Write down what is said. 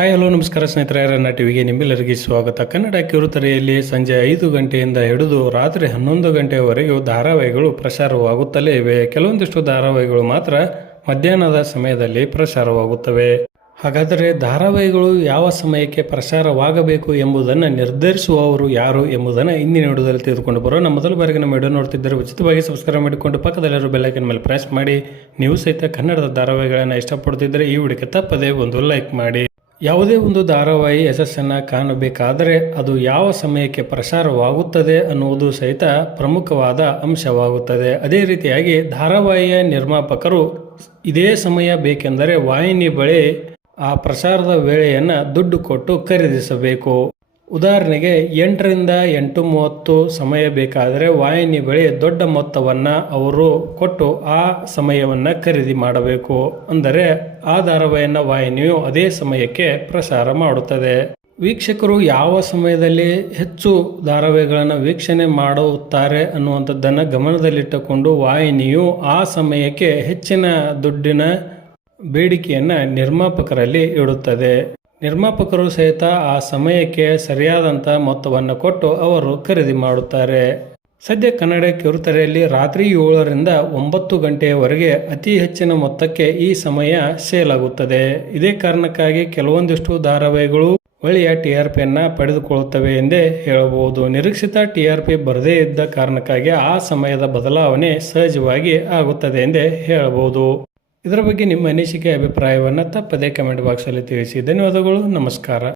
Hi hello ನಮಸ್ಕಾರ ಸ್ನೇಹಿತರೆ ರನ್ನ ಟಿವಿಗೆ ನಿಮ್ಮೆಲ್ಲರಿಗೆ ಸ್ವಾಗತ. ಕನ್ನಡ ಕಿರುತೆರೆಯಲ್ಲಿ ಸಂಜೆ ಐದು ಗಂಟೆಯಿಂದ ಹಿಡಿದು ರಾತ್ರಿ ಹನ್ನೊಂದು ಗಂಟೆಯವರೆಗೂ ಧಾರಾವಾಹಿಗಳು ಪ್ರಸಾರವಾಗುತ್ತಲೇ ಇವೆ. ಕೆಲವೊಂದಿಷ್ಟು ಧಾರಾವಾಹಿಗಳು ಮಾತ್ರ ಮಧ್ಯಾಹ್ನದ ಸಮಯದಲ್ಲಿ ಪ್ರಸಾರವಾಗುತ್ತವೆ. ಹಾಗಾದರೆ ಧಾರಾವಾಹಿಗಳು ಯಾವ ಸಮಯಕ್ಕೆ ಪ್ರಸಾರವಾಗಬೇಕು ಎಂಬುದನ್ನು ನಿರ್ಧರಿಸುವವರು ಯಾರು ಎಂಬುದನ್ನು ಇಂದಿನ ವಿಡಿಯೋದಲ್ಲಿ ತಿಳಿದುಕೊಂಡು ನಮ್ಮ ಮೊದಲ ಬಾರಿಗೆ ನಮ್ಮ ವಿಡಿಯೋ ನೋಡ್ತಿದ್ದರೆ ಉಚಿತವಾಗಿ ಸಬ್ಸ್ಕ್ರೈಬ್ ಮಾಡಿಕೊಂಡು ಪಕ್ಕದಲ್ಲಿರೋ ಬೆಲ್ಲೈಕನ್ ಮೇಲೆ ಪ್ರೆಸ್ ಮಾಡಿ. ನೀವು ಸಹಿತ ಕನ್ನಡದ ಧಾರಾವಾಹಿಗಳನ್ನು ಇಷ್ಟಪಡ್ತಿದ್ದರೆ ಈ ವಿಡಿಯೋಕ್ಕೆ ತಪ್ಪದೇ ಒಂದು ಲೈಕ್ ಮಾಡಿ. ಯಾವುದೇ ಒಂದು ಧಾರಾವಾಹಿ ಯಶಸ್ಸನ್ನು ಕಾಣಬೇಕಾದರೆ ಅದು ಯಾವ ಸಮಯಕ್ಕೆ ಪ್ರಸಾರವಾಗುತ್ತದೆ ಅನ್ನುವುದು ಸಹಿತ ಪ್ರಮುಖವಾದ ಅಂಶವಾಗುತ್ತದೆ. ಅದೇ ರೀತಿಯಾಗಿ ಧಾರಾವಾಹಿಯ ನಿರ್ಮಾಪಕರು ಇದೇ ಸಮಯ ಬೇಕೆಂದರೆ ವಾಹಿನಿ ಬಳಿ ಆ ಪ್ರಸಾರದ ವೇಳೆಯನ್ನು ದುಡ್ಡು ಕೊಟ್ಟು ಖರೀದಿಸಬೇಕು. ಉದಾಹರಣೆಗೆ, ಎಂಟರಿಂದ ಎಂಟು ಮೂವತ್ತು ಸಮಯ ಬೇಕಾದರೆ ವಾಹಿನಿ ಬಳಿ ದೊಡ್ಡ ಮೊತ್ತವನ್ನು ಅವರು ಕೊಟ್ಟು ಆ ಸಮಯವನ್ನು ಖರೀದಿ ಮಾಡಬೇಕು. ಅಂದರೆ ಆ ಧಾರಾವಾಹಿಯನ್ನು ವಾಹಿನಿಯು ಅದೇ ಸಮಯಕ್ಕೆ ಪ್ರಸಾರ ಮಾಡುತ್ತದೆ. ವೀಕ್ಷಕರು ಯಾವ ಸಮಯದಲ್ಲಿ ಹೆಚ್ಚು ಧಾರಾವಾಹಿಗಳನ್ನು ವೀಕ್ಷಣೆ ಮಾಡುತ್ತಾರೆ ಅನ್ನುವಂಥದ್ದನ್ನು ಗಮನದಲ್ಲಿಟ್ಟುಕೊಂಡು ವಾಹಿನಿಯು ಆ ಸಮಯಕ್ಕೆ ಹೆಚ್ಚಿನ ದುಡ್ಡಿನ ಬೇಡಿಕೆಯನ್ನು ನಿರ್ಮಾಪಕರಲ್ಲಿ ಇಡುತ್ತದೆ. ನಿರ್ಮಾಪಕರು ಸಹಿತ ಆ ಸಮಯಕ್ಕೆ ಸರಿಯಾದಂಥ ಮೊತ್ತವನ್ನು ಕೊಟ್ಟು ಅವರು ಖರೀದಿ ಮಾಡುತ್ತಾರೆ. ಸದ್ಯ ಕನ್ನಡ ಕಿರುತೆರೆಯಲ್ಲಿ ರಾತ್ರಿ ಏಳರಿಂದ ಒಂಬತ್ತು ಗಂಟೆಯವರೆಗೆ ಅತಿ ಹೆಚ್ಚಿನ ಮೊತ್ತಕ್ಕೆ ಈ ಸಮಯ ಸೇಲ್ ಆಗುತ್ತದೆ ಇದೇ ಕಾರಣಕ್ಕಾಗಿ ಕೆಲವೊಂದಿಷ್ಟು ಧಾರಾವಾಹಿಗಳು ಒಳ್ಳೆಯ ಟಿ ಆರ್ ಪಿಯನ್ನು ಪಡೆದುಕೊಳ್ಳುತ್ತವೆ ಎಂದೇ ಹೇಳಬಹುದು. ನಿರೀಕ್ಷಿತ ಟಿ ಆರ್ ಪಿ ಬರದೇ ಇದ್ದ ಕಾರಣಕ್ಕಾಗಿ ಆ ಸಮಯದ ಬದಲಾವಣೆ ಸಹಜವಾಗಿ ಆಗುತ್ತದೆ ಎಂದೇ ಹೇಳಬಹುದು. ಇದರ ಬಗ್ಗೆ ನಿಮ್ಮ ಅನಿಸಿಕೆ ಅಭಿಪ್ರಾಯವನ್ನು ತಪ್ಪದೇ ಕಮೆಂಟ್ ಬಾಕ್ಸಲ್ಲಿ ತಿಳಿಸಿ. ಧನ್ಯವಾದಗಳು ನಮಸ್ಕಾರ.